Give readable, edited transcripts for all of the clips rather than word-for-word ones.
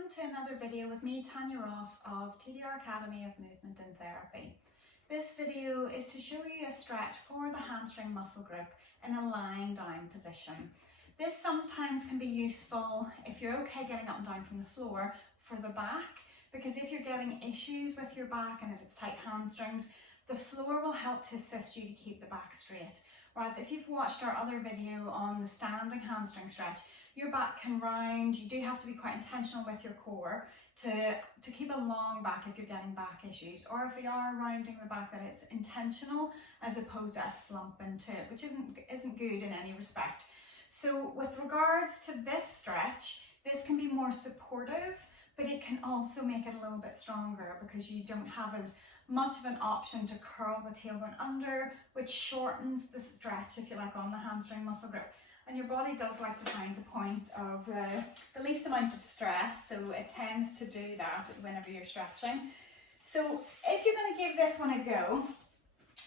Welcome to another video with me, Tanya Ross of TDR Academy of Movement and Therapy. This video is to show you a stretch for the hamstring muscle group in a lying down position. This sometimes can be useful if you're okay getting up and down from the floor for the back, because if you're getting issues with your back and if it's tight hamstrings, the floor will help to assist you to keep the back straight. Whereas if you've watched our other video on the standing hamstring stretch, your back can round. You do have to be quite intentional with your core to keep a long back if you're getting back issues, or if you are rounding the back, that it's intentional as opposed to a slump into it, which isn't good in any respect. So with regards to this stretch, this can be more supportive, but it can also make it a little bit stronger because you don't have as much of an option to curl the tailbone under, which shortens the stretch, if you like, on the hamstring muscle group. And your body does like to find the point of the least amount of stress, so it tends to do that whenever you're stretching. So if you're going to give this one a go,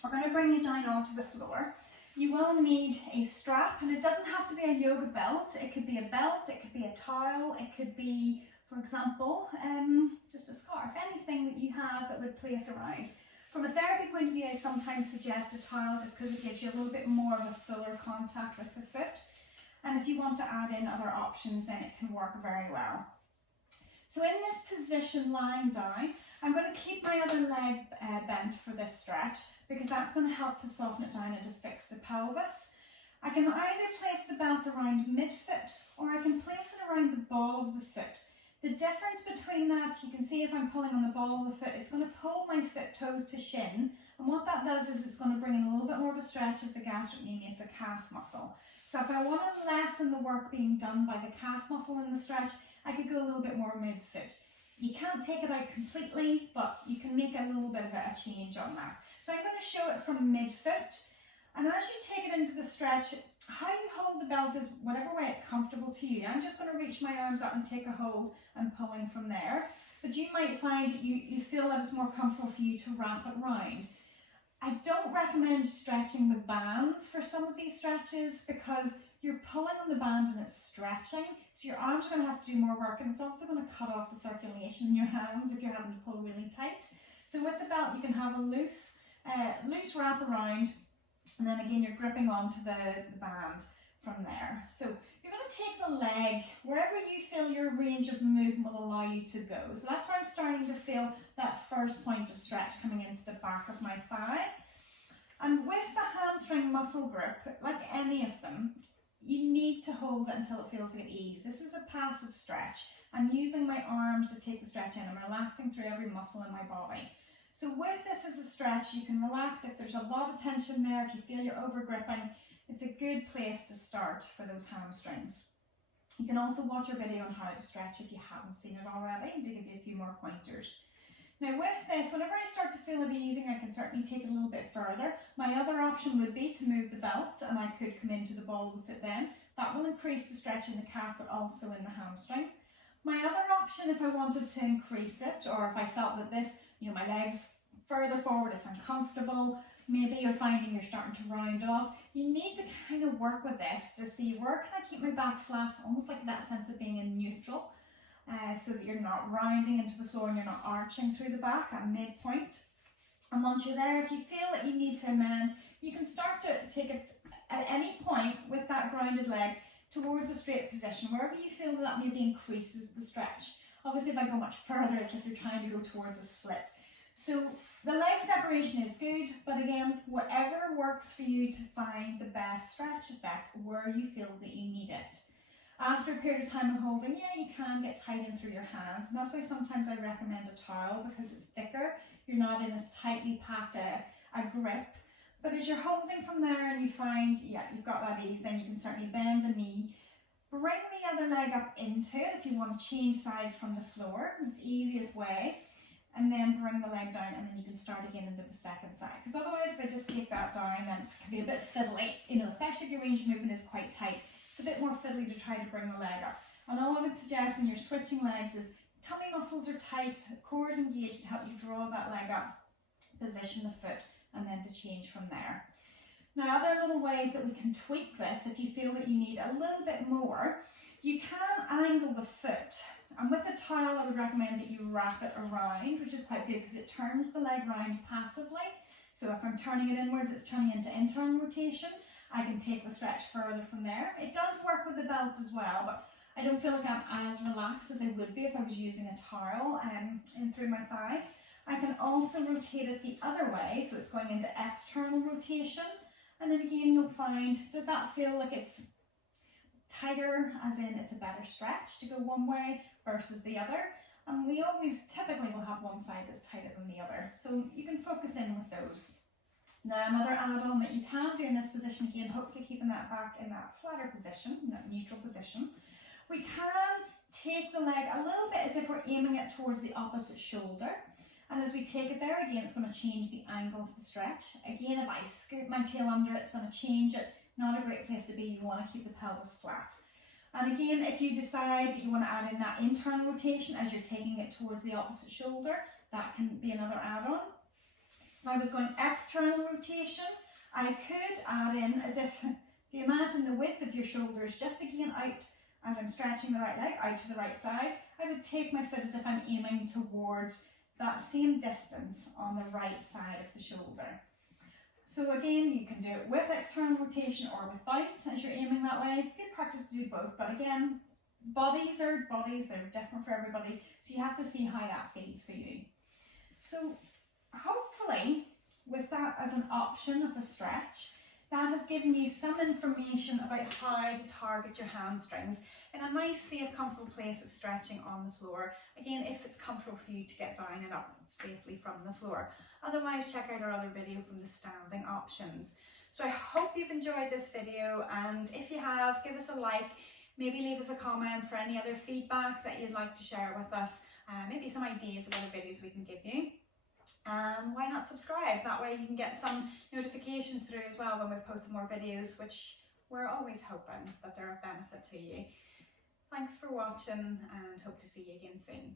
we're going to bring you down onto the floor. You will need a strap, and it doesn't have to be a yoga belt. It could be a belt, it could be a towel, it could be, for example, just a scarf, anything that you have that would place around. From a therapy point of view, I sometimes suggest a towel just because it gives you a little bit more of a fuller contact with the foot. And if you want to add in other options, then it can work very well. So in this position, lying down, I'm going to keep my other leg bent for this stretch because that's going to help to soften it down and to fix the pelvis. I can either place the belt around midfoot or I can place it around the ball of the foot. The difference between that, you can see if I'm pulling on the ball of the foot, it's going to pull my foot toes to shin, and what that does is it's going to bring in a little bit more of a stretch of the gastrocnemius, the calf muscle. So if I want to lessen the work being done by the calf muscle in the stretch, I could go a little bit more midfoot. You can't take it out completely, but you can make a little bit of a change on that. So I'm going to show it from midfoot, and as you take it into the stretch, how you hold the belt is whatever way it's comfortable to you. I'm just going to reach my arms up and take a hold and pulling from there. But you might find that you feel that it's more comfortable for you to wrap it round. I don't recommend stretching with bands for some of these stretches because you're pulling on the band and it's stretching. So your arms are going to have to do more work, and it's also going to cut off the circulation in your hands if you're having to pull really tight. So with the belt, you can have a loose wrap around. And then again, you're gripping onto the band from there. So you're going to take the leg wherever you feel your range of movement will allow you to go. So that's where I'm starting to feel that first point of stretch coming into the back of my thigh. And with the hamstring muscle grip, like any of them, you need to hold it until it feels at ease. This is a passive stretch. I'm using my arms to take the stretch in. I'm relaxing through every muscle in my body. So with this as a stretch, you can relax if there's a lot of tension there, if you feel you're over gripping. It's a good place to start for those hamstrings. You can also watch our video on how to stretch if you haven't seen it already, to give you a few more pointers. Now with this, whenever I start to feel it easing, I can certainly take it a little bit further. My other option would be to move the belt, and I could come into the ball of the foot then. That will increase the stretch in the calf, but also in the hamstring. My other option, if I wanted to increase it, or if I felt that this, my legs further forward, it's uncomfortable, maybe you're finding you're starting to round off, you need to kind of work with this to see where can I keep my back flat, almost like that sense of being in neutral, so that you're not rounding into the floor and you're not arching through the back at midpoint. And once you're there, if you feel that you need to amend, you can start to take it at any point with that grounded leg towards a straight position, wherever you feel that maybe increases the stretch. Obviously, if I go much further, it's like you're trying to go towards a split. So the leg separation is good, but again, whatever works for you to find the best stretch effect where you feel that you need it. After a period of time of holding, you can get tight in through your hands, and that's why sometimes I recommend a towel because it's thicker. You're not in as tightly packed a grip. But as you're holding from there and you find, you've got that ease, then you can certainly bend the knee. Bring the other leg up into it if you want to change sides from the floor. It's the easiest way. And then bring the leg down, and then you can start again into the second side. Because otherwise, if I just take that down, then it can be a bit fiddly, especially if your range of movement is quite tight. It's a bit more fiddly to try to bring the leg up. And all I would suggest when you're switching legs is tummy muscles are tight, core is engaged to help you draw that leg up, position the foot, and then to change from there. Now, other little ways that we can tweak this, if you feel that you need a little bit more, you can angle the foot. And with a towel, I would recommend that you wrap it around, which is quite good because it turns the leg round passively. So if I'm turning it inwards, it's turning into internal rotation. I can take the stretch further from there. It does work with the belt as well, but I don't feel like I'm as relaxed as I would be if I was using a towel in through my thigh. I can also rotate it the other way, so it's going into external rotation. And then again, you'll find, does that feel like it's tighter, as in it's a better stretch to go one way versus the other? And we always typically will have one side that's tighter than the other. So you can focus in with those. Now another add-on that you can do in this position, again, hopefully keeping that back in that flatter position, in that neutral position, we can take the leg a little bit as if we're aiming it towards the opposite shoulder. And as we take it there, again, it's going to change the angle of the stretch. Again, if I scoot my tail under, it's going to change it. Not a great place to be. You want to keep the pelvis flat. And again, if you decide that you want to add in that internal rotation as you're taking it towards the opposite shoulder, that can be another add-on. If I was going external rotation, I could add in as if you imagine the width of your shoulders just again out as I'm stretching the right leg out to the right side. I would take my foot as if I'm aiming towards that same distance on the right side of the shoulder. So again, you can do it with external rotation or without as you're aiming that way. It's good practice to do both, but again, bodies are bodies, they're different for everybody, so you have to see how that feels for you. So hopefully, with that as an option of a stretch, that has given you some information about how to target your hamstrings in a nice, safe, comfortable place of stretching on the floor. Again, if it's comfortable for you to get down and up safely from the floor. Otherwise, check out our other video from the standing options. So I hope you've enjoyed this video, and if you have, give us a like, maybe leave us a comment for any other feedback that you'd like to share with us, maybe some ideas of other videos we can give you. Why not subscribe? That way you can get some notifications through as well when we've posted more videos, which we're always hoping that they're of benefit to you. Thanks for watching and hope to see you again soon.